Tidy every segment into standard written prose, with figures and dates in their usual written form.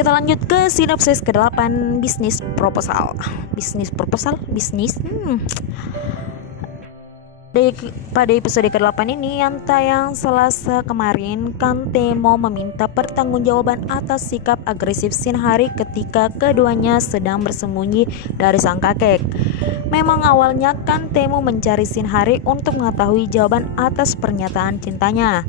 Kita lanjut ke sinopsis ke-8, bisnis proposal. Pada episode ke-8 ini yang tayang Selasa kemarin, Kantemo meminta pertanggungjawaban atas sikap agresif Shinhari ketika keduanya sedang bersembunyi dari sang kakek. Memang awalnya Kantemo mencari Shinhari untuk mengetahui jawaban atas pernyataan cintanya.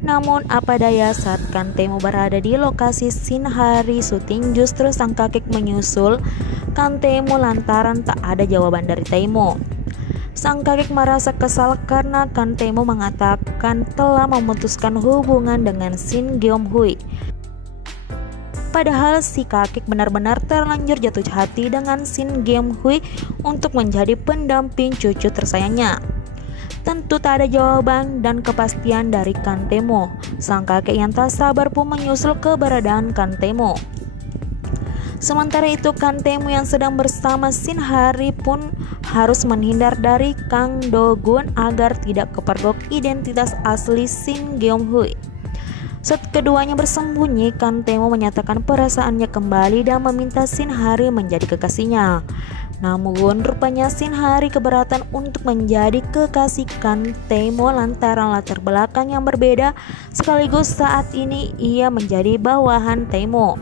Namun apa daya, saat Kantemo berada di lokasi Shinhari syuting, justru sang kakek menyusul Kantemo lantaran tak ada jawaban dari Temo. Sang kakek merasa kesal karena Kantemo mengatakan telah memutuskan hubungan dengan Shin Geum-hui. Padahal si kakek benar-benar terlanjur jatuh hati dengan Shin Geum-hui untuk menjadi pendamping cucu tersayangnya. Tentu tak ada jawaban dan kepastian dari Kantemo. Sang kakek yang tak sabar pun menyusul keberadaan Kantemo. Sementara itu, Kantemo yang sedang bersama Shinhari pun harus menghindar dari Kang Do-gun agar tidak kepergok identitas asli Shin Geum-hui. Saat keduanya bersembunyi, Kantemo menyatakan perasaannya kembali dan meminta Shinhari menjadi kekasihnya. Namun rupanya Shinhari keberatan untuk menjadi kekasih Kantemo lantaran latar belakang yang berbeda, sekaligus saat ini ia menjadi bawahan Temo.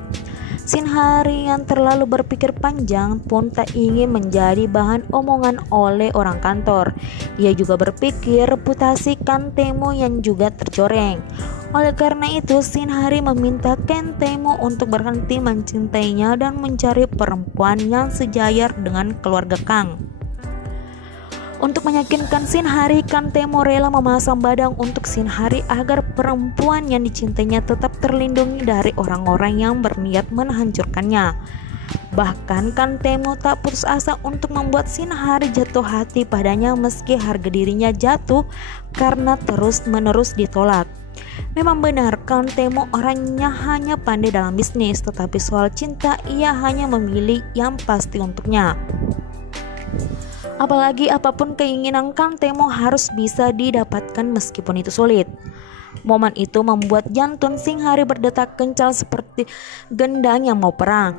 Shinhari yang terlalu berpikir panjang pun tak ingin menjadi bahan omongan oleh orang kantor. Ia juga berpikir reputasi Kantemo yang juga tercoreng. Oleh karena itu, Shinhari meminta Kantemo untuk berhenti mencintainya dan mencari perempuan yang sejajar dengan keluarga Kang. Untuk meyakinkan Shinhari, Kantemo rela memasang badan untuk Shinhari agar perempuan yang dicintainya tetap terlindungi dari orang-orang yang berniat menghancurkannya. Bahkan Kantemo tak putus asa untuk membuat Shinhari jatuh hati padanya meski harga dirinya jatuh karena terus-menerus ditolak. Memang benar, Kantemo orangnya hanya pandai dalam bisnis, tetapi soal cinta ia hanya memilih yang pasti untuknya. Apalagi apapun keinginan Kantemo harus bisa didapatkan meskipun itu sulit. Momen itu membuat jantung Shinhari berdetak kencang seperti gendang yang mau perang.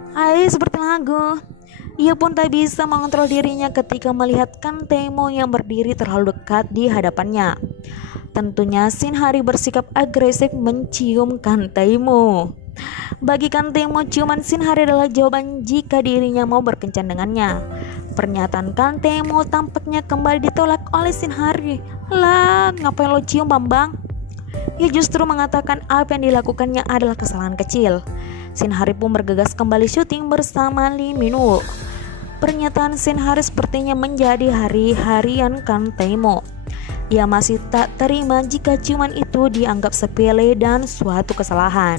Seperti lagu. Ia pun tak bisa mengontrol dirinya ketika melihat Kantemo yang berdiri terlalu dekat di hadapannya. Tentunya Shinhari bersikap agresif mencium Kantemo. Bagi Kantemo, ciuman Shinhari adalah jawaban jika dirinya mau berkencan dengannya. Pernyataan Kantemo tampaknya kembali ditolak oleh Shinhari. Lah, ngapain lo cium, Bambang? Ia justru mengatakan apa yang dilakukannya adalah kesalahan kecil. Shinhari pun bergegas kembali syuting bersama Lee Min-woo. Pernyataan Shinhari sepertinya menjadi hari-harian Kantemo. Ia masih tak terima jika ciuman itu dianggap sepele dan suatu kesalahan.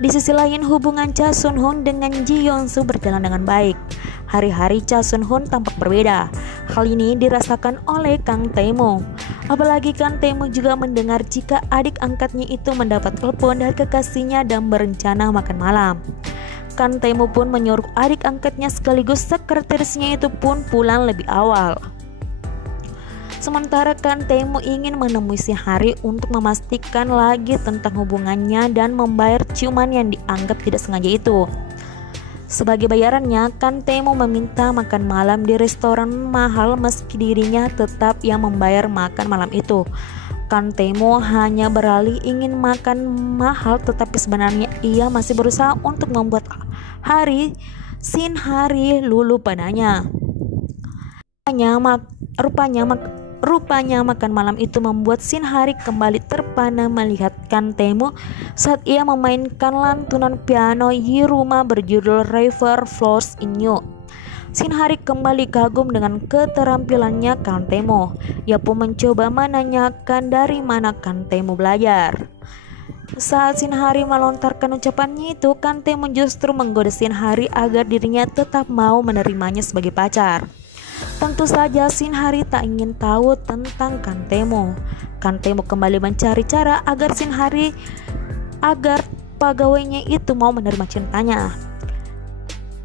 Di sisi lain, hubungan Cha Sun-hoon dengan Ji Yeon-soo berjalan dengan baik. Hari-hari Cha Sun-hoon tampak berbeda. Hal ini dirasakan oleh Kantemo. Apalagi Kantemo juga mendengar jika adik angkatnya itu mendapat telepon dari kekasihnya dan berencana makan malam. Kantemo pun menyuruh adik angkatnya sekaligus sekretarisnya itu pun pulang lebih awal. Sementara Kantemo ingin menemui Shinhari untuk memastikan lagi tentang hubungannya dan membayar ciuman yang dianggap tidak sengaja itu. Sebagai bayarannya, Kantemo meminta makan malam di restoran mahal meski dirinya tetap yang membayar makan malam itu. Kantemo hanya beralih ingin makan mahal, tetapi sebenarnya ia masih berusaha untuk membuat Shinhari luluh padanya. Rupanya makan malam itu membuat Shinhari kembali terpana melihat Kantemo saat ia memainkan lantunan piano Hiruma berjudul River Flows in You. Shinhari kembali kagum dengan keterampilannya Kantemo. Ia pun mencoba menanyakan dari mana Kantemo belajar. Saat Shinhari melontarkan ucapannya itu, Kantemo justru menggoda Shinhari agar dirinya tetap mau menerimanya sebagai pacar. Tentu saja Shinhari tak ingin tahu tentang Kantemo. Kantemo kembali mencari cara agar pegawainya itu mau menerima cintanya.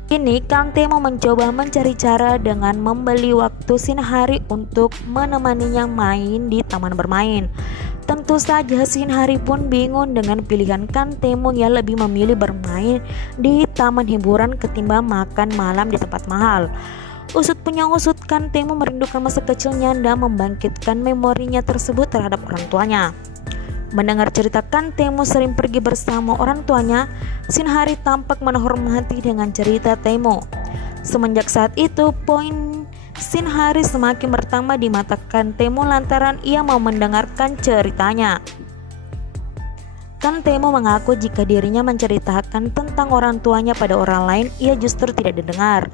Kini Kantemo mencoba mencari cara dengan membeli waktu Shinhari untuk menemaninya main di taman bermain. Tentu saja Shinhari pun bingung dengan pilihan Kantemo yang lebih memilih bermain di taman hiburan ketimbang makan malam di tempat mahal. Usut punya usut, Kantemo merindukan masa kecilnya dan membangkitkan memorinya tersebut terhadap orang tuanya. Mendengar cerita Kantemo sering pergi bersama orang tuanya, Shinhari tampak menghormati dengan cerita Temo. Semenjak saat itu, poin Shinhari semakin bertambah di mata Kantemo lantaran ia mau mendengarkan ceritanya. Kantemo mengaku jika dirinya menceritakan tentang orang tuanya pada orang lain, ia justru tidak didengar.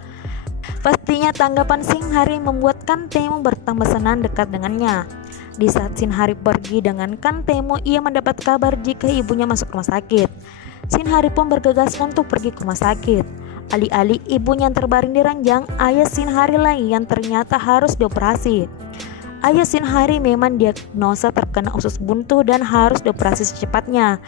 Pastinya tanggapan Shinhari membuat Kantemo bertambah senang dekat dengannya. Di saat Shinhari pergi dengan Kantemo, ia mendapat kabar jika ibunya masuk rumah sakit. Shinhari pun bergegas untuk pergi ke rumah sakit. Alih-alih ibunya yang terbaring di ranjang, ayah Shinhari lagi yang ternyata harus dioperasi. Ayah Shinhari memang diagnosa terkena usus buntu dan harus dioperasi secepatnya.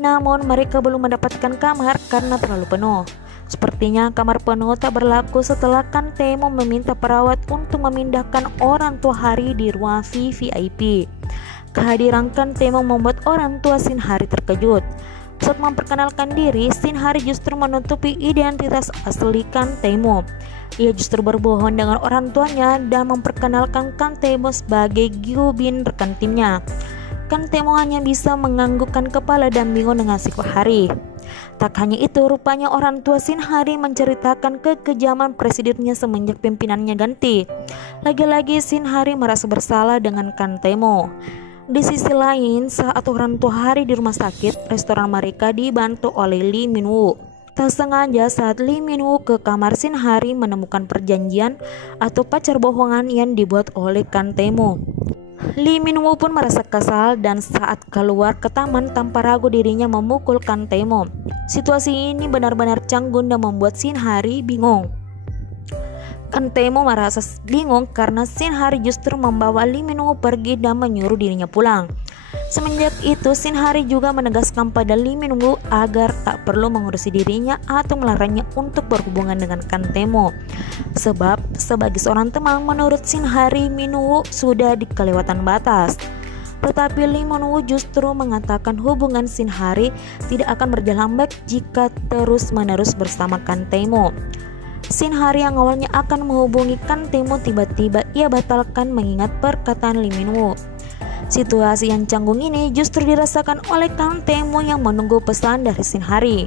Namun mereka belum mendapatkan kamar karena terlalu penuh. Sepertinya kamar penuh tak berlaku setelah Kantemo meminta perawat untuk memindahkan orang tua Hari di ruang VIP. Kehadiran Kantemo membuat orang tua Shinhari terkejut. Saat memperkenalkan diri, Shinhari justru menutupi identitas asli Kantemo. Ia justru berbohong dengan orang tuanya dan memperkenalkan Kantemo sebagai Gyubin, rekan timnya. Kantemo hanya bisa menganggukkan kepala dan bingung dengan sikap Hari. Tak hanya itu, rupanya orang tua Shinhari menceritakan kekejaman presidennya semenjak pimpinannya ganti. Lagi-lagi Shinhari merasa bersalah dengan Kantemo. Di sisi lain, saat orang tua Hari di rumah sakit, restoran mereka dibantu oleh Lee Min-woo. Tak sengaja saat Lee Min-woo ke kamar Shinhari menemukan perjanjian atau pacar bohongan yang dibuat oleh Kantemo. Lee Min-woo pun merasa kesal dan saat keluar ke taman tanpa ragu dirinya memukul Kantemo. Situasi ini benar-benar canggung dan membuat Shinhari bingung. Kantemo merasa bingung karena Shinhari justru membawa Lee Min-woo pergi dan menyuruh dirinya pulang. Semenjak itu Shinhari juga menegaskan pada Lee Min-woo agar tak perlu mengurusi dirinya atau melarangnya untuk berhubungan dengan Kantemo. Sebab sebagai seorang teman, menurut Shinhari, Min-woo sudah dikelewatan batas. Tetapi Lee Min-woo justru mengatakan hubungan Shinhari tidak akan berjalan baik jika terus-menerus bersama Kantemo. Shinhari yang awalnya akan menghubungi Kantemo tiba-tiba ia batalkan mengingat perkataan Lee Min-woo. Situasi yang canggung ini justru dirasakan oleh Kantemo yang menunggu pesan dari Shinhari.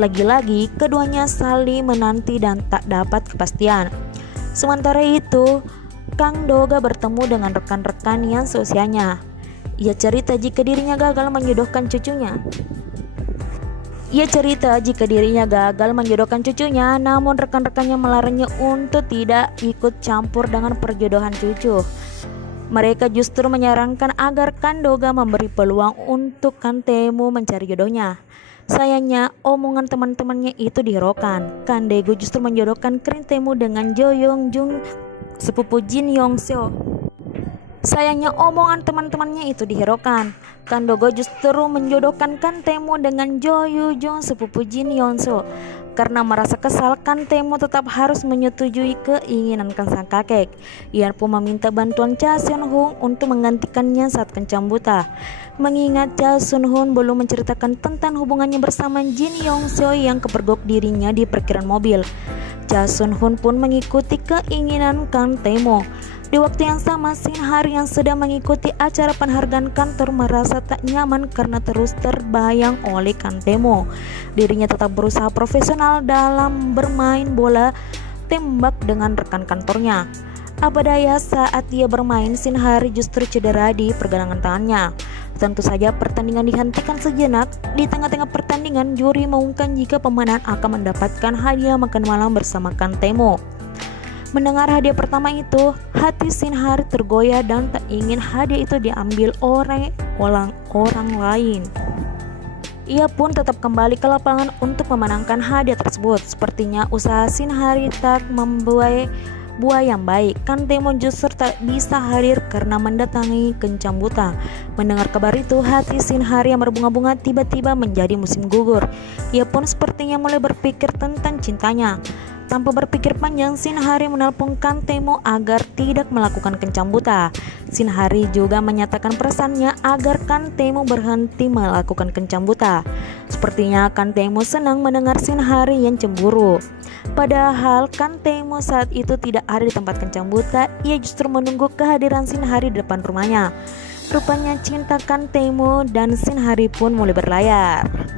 Lagi-lagi keduanya saling menanti dan tak dapat kepastian. Sementara itu, Kang Doga bertemu dengan rekan-rekan yang seusianya. Ia cerita jika dirinya gagal menjodohkan cucunya. Namun rekan-rekannya melarangnya untuk tidak ikut campur dengan perjodohan cucu. Mereka justru menyarankan agar Kandoga memberi peluang untuk Kantemo mencari jodohnya. Sayangnya, omongan teman-temannya itu dihiraukan. Kandego justru menjodohkan Kantemo dengan Jo Yong Jung, sepupu Jin Yong Seo. Sayangnya omongan teman-temannya itu dihiraukan. Kandogo justru menjodohkan Kantemo dengan Jo Yoo Jung, sepupu Jin Yong Seo. Karena merasa kesal, Kantemo tetap harus menyetujui keinginan sang kakek. Ia pun meminta bantuan Cha Sun-hoon untuk menggantikannya saat kencang buta. Mengingat Cha Sun-hoon belum menceritakan tentang hubungannya bersama Jin Yong Seo yang kepergok dirinya di parkiran mobil, Cha Sun-hoon pun mengikuti keinginan Kantemo. Di waktu yang sama, Shinhari yang sedang mengikuti acara penghargaan kantor merasa tak nyaman karena terus terbayang oleh Kantemo. Dirinya tetap berusaha profesional dalam bermain bola tembak dengan rekan kantornya. Apa daya saat dia bermain, Shinhari justru cedera di pergelangan tangannya. Tentu saja pertandingan dihentikan sejenak. Di tengah-tengah pertandingan, juri mengumumkan jika pemenang akan mendapatkan hadiah makan malam bersama Kantemo. Mendengar hadiah pertama itu, hati Shinhari tergoyah dan tak ingin hadiah itu diambil oleh orang lain. Ia pun tetap kembali ke lapangan untuk memenangkan hadiah tersebut. Sepertinya usaha Shinhari tak membuai buah yang baik. Kantemo justru tak bisa hadir karena mendatangi kencang buta. Mendengar kabar itu, hati Shinhari yang berbunga-bunga tiba-tiba menjadi musim gugur. Ia pun sepertinya mulai berpikir tentang cintanya. Tanpa berpikir panjang, Shinhari menelpon Kantemo agar tidak melakukan kencan buta. Shinhari juga menyatakan perasaannya agar Kantemo berhenti melakukan kencan buta. Sepertinya Kantemo senang mendengar Shinhari yang cemburu. Padahal Kantemo saat itu tidak ada di tempat kencan buta, ia justru menunggu kehadiran Shinhari di depan rumahnya. Rupanya cinta Kantemo dan Shinhari pun mulai berlayar.